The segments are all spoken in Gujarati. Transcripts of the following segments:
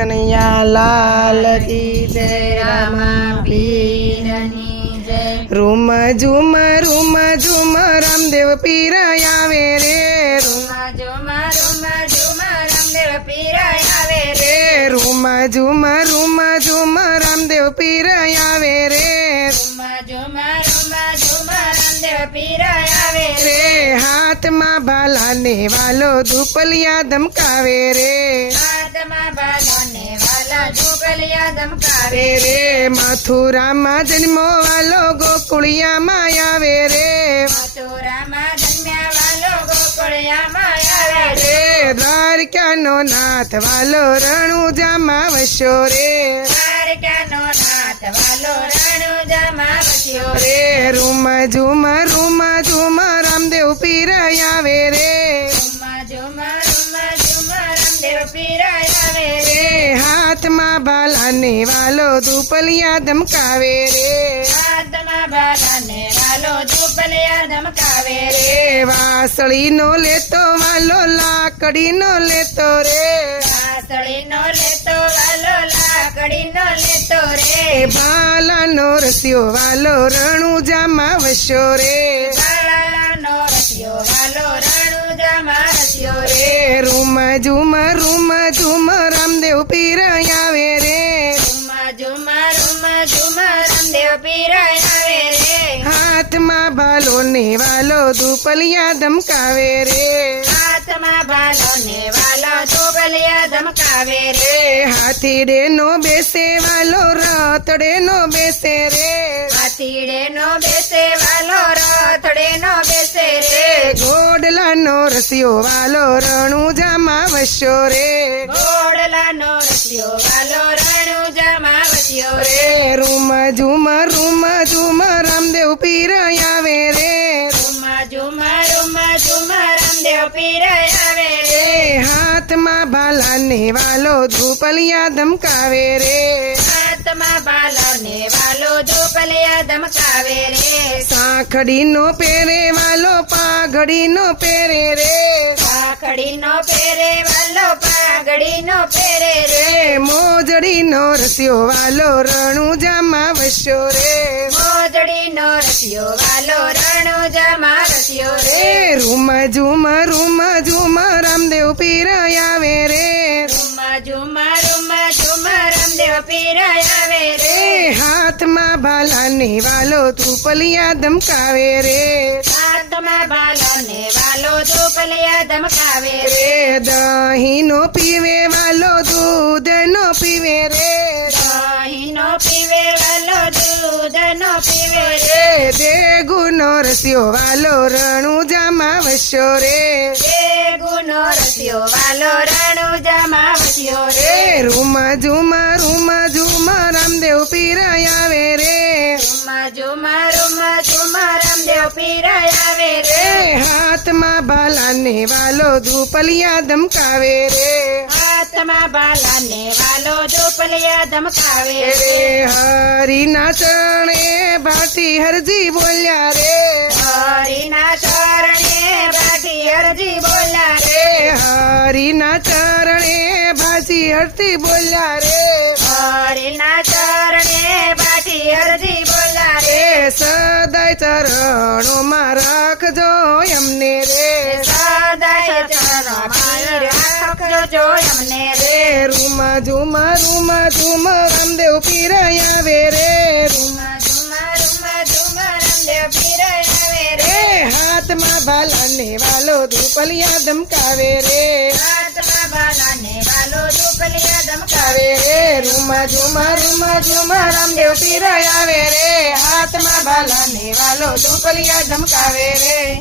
કનૈયા લાલ કી જય રામા પીરની જય રૂમ ઝુમ રૂમ ઝુમ રામદેવ પીર આવે રે રૂમ ઝુમા ઝુમા ઝુમા રામદેવ પીરાય આવે રે રે રૂમ ઝુમ રૂમ ઝુમ રામદેવ પીર આવે રે ઝુમા ઝુમા ઝુમા ઝુમા રામદેવ પીરાય આવે રે રે હાથમાં ભાલા ને વાલો ધૂપલિયા ધમકાવે રે રે મથુરામાં જન્મો વાલો ગોકુળિયામાં આવે રે. મથુરામાં જન્મ્યા વાલો ગોકુળિયામાં આવે રે. રે દ્વારકાનો નાથ વાલો રણુજામાં વસ્યો રે. દ્વારકાનો નાથ વાલો રણુજામાં વસ્યો રે રૂમ ઝુમ રૂમ ઝુમ રામદેવ પીરાયા આવે રે. હાથમાં ભાલાને વાલો ધૂપલિયા ધમકાવે રે. હાથમાં બાલાને વાલો ઝૂંપલિયા ધમકાવે રે. રે વાસળીનો લેતો વાલો લાકડીનો લેતો રે. વાસળીનો લેતો વાલો લાકડીનો લેતો રે. બાલાનો રસ્યો વાલો રણુજામાં વસ્યો રે. બાલાનો રસ્યો વાલો રે. રૂમ ઝુમ રૂમ ઝુમ રામદેવ પીર આવે રે. ઝુમા ઝુમા રૂમા ઝુમા રામદેવ પીરાય આવે રે. હાથમાં ભાલો ને વાલો ધૂપલિયા ધમકાવે રે. હાથમાં ભાલો ને વાલો ધમકાવે રે. હાથીડે નો બેસે વાલો રતડે નો બેસે રે. હાથીડે નો બેસે વાલો રથડે નો બેસે રે. ઘોડલાનો રસિયો વાલો રણુજામાં વસ્યો રે. ઘોડલાનો રસ્યો વાલો રણુજામાં વસ્યો રે. રૂમ ઝુમ રૂમ ઝુમ રામદેવ પીર આવે રે. રૂમા ઝુમા રૂમા ઝુમા રામદેવ પીરાય આવે રે. રે હાથમાં ભાલાને વાલો ધૂપલિયા ધમકાવે રે. હાથમાં બાલો ને વાલો ઝૂંપલિયા ધમકાવે રે. સાંખડીનો પહેરે વાલો પાઘડીનો પેરે રે. પાઘડીનો પહેરે વાલો પાઘડીનો પહેરે રે. મોજડી મોજડીનો રસ્યો વાલો રણુજામાં વસ્યો રે. મોજડીનો રસ્યો વાલો રણુજામાં રસ્યો રે. રૂમ ઝુમ રૂમ ઝુમ રામદેવ પીર આવે રે. પીરાય રે. હાથમાં ભાલાને વાલો ધૂપલિયા ધમકાવે રે. હાથમાં ભાલાને વાલો ઝૂંપલિયા ધમકાવે રે. દહીંનો પીવે વાલો દૂધનો પીવે રે. દહીંનો પીવે વાલો દૂધનો પીવે રે. રે દેગુનો રસ્યો વાલો રણુજામાં વસ્યો રે. એ ગુનો રસ્યો વાલો રણુજામાં વસ્યો રે રે રૂમ ઝુમ રૂમ ઝુમ રામદેવ પીર આવે રે રૂમા ઝુમા રૂમા ઝુમા રામદેવ પીરાય આવે રે રે હાથમાં ભાલાને વાલો ધૂપલિયા ધમકાવે રે હાથમાં બાલાને વાલો ઝૂંપલિયા ધમકાવે રે રે હરીના ચરણે ભાટી હરજી બોલ્યા રે હરિના શરણે બાટી અરજી બોલા રે રે હરીના ચરણે ભાજી હરતી બોલ્યા રે. હરિના ચરણે બાટી અરજી બોલ્યા રે. સદાય સદાય ચરણોમાં રાખજો એમને રે. સદાય રાખજો જો રે. રૂમા ઝુમા રૂમા ઝુમ રામદેવ પીરાયા આવે રે. રૂમ રૂમા રૂમા ઝુમા રામદેવ પીરાય આવે રે. હાથમાં ભાલ અને વાલો ધૂપલિયા ધમકાવે રે. આવે રે, રૂમા ઝુમા રૂમા ઝુમા, રામદેવ પીર આવે રે. હાથમાં ભાલાને વાલો ઢોકલિયા ધમકાવે રે.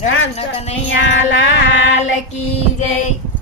રામ કનૈયા, લાલ કી જય.